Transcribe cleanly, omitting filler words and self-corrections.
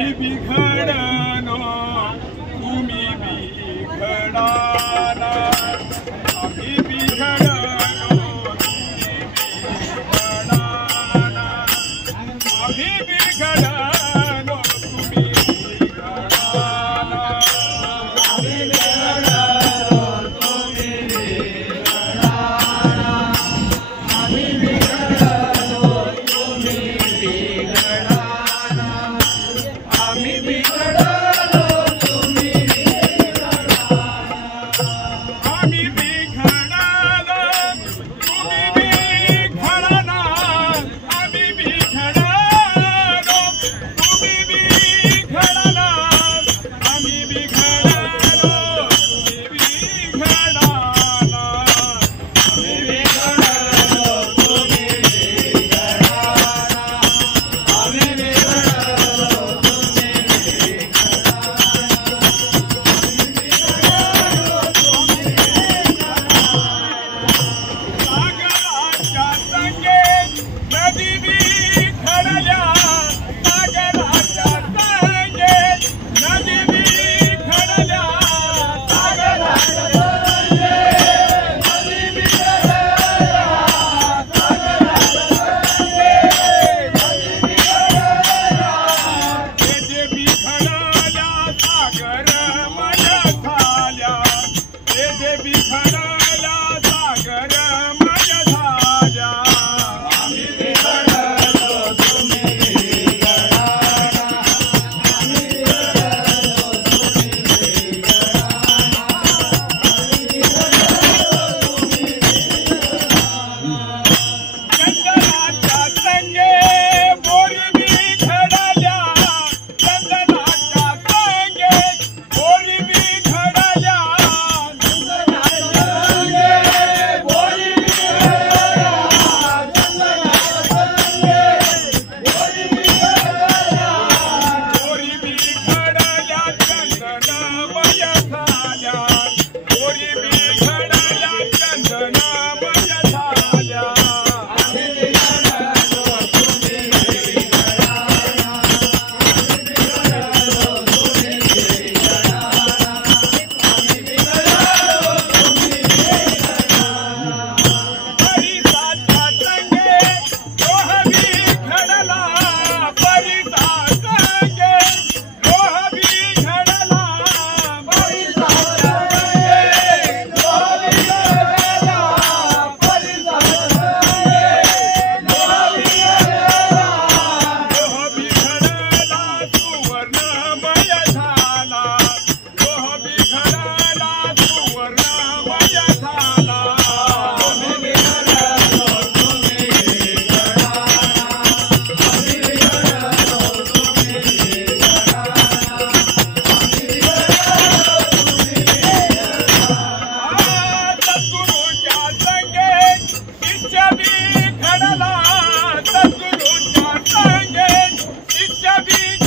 आम्ही बिघडलो तुम्ही बिघडाना आम्ही बिघडलो तुम्ही बिघडाना आम्ही बिघडलो तुम्ही बिघडाना आम्ही बिघडलो तुम्ही बिघडाना आम्ही बिघडलो तुम्ही बिघडाना आम्ही बिघडलो तुम्ही बिघडाना आम्ही बिघडलो तुम्ही बिघडाना आम्ही बिघडलो तुम्ही बिघडाना आम्ही बिघडलो तुम्ही बिघडाना आम्ही बिघडलो तुम्ही बिघडाना आम्ही सागराच्या संगे नदी बिघडल्या सागराच्या संगे नदी बिघडल्या सागराच्या संगे नदी बिघडल्या सागराच्या संगे नदी बिघडल्या हे जे बिघडल्या सागरमय झाल्या हे जे बिघडल्या सागरमय झाल्या आम्ही बिघडलो तुम्ही बिघडाना आम्ही बिघडलो तुम्ही बिघडाना आम्ही बिघडलो तुम्ही चंदनाच्या संगे बोरी बिघडल्या चंदनाच्या संगे बोरी बिघडल्या चंदनाच्या संगे बोरी बिघडल्या चंदनाच्या संगे बोरी बिघडल्या बोरी बिघडल्या चंदनमय झाल्या बोरी बिघडल्या चंदनमय झाल्या आम्ही बिघडलो तुम्ही बिघडाना आम्ही बिघडलो तुम्ही बिघडाना आम्ही बिघडलो तुम्ही बिघडाना परिसाच्या संगे लोह बिघडला परिसा संगे लोह बिघडला परिसाच्या संगे लोह बिघडला परिसाच्या संगे लोह बिघडला लोह बिघडला सुवर्णमय झाला लोह बिघडला सुवर्णमय झाला आम्ही बिघडलो तुम्ही बिघडाना आम्ही बिघडलो तुम्ही बिघडाना आम्ही बिघडलो तुम्ही बिघडाना सद्गुरूच्या संगे शिष्य बिघडला सद्गुरूच्या संगे शिष्य बिघडला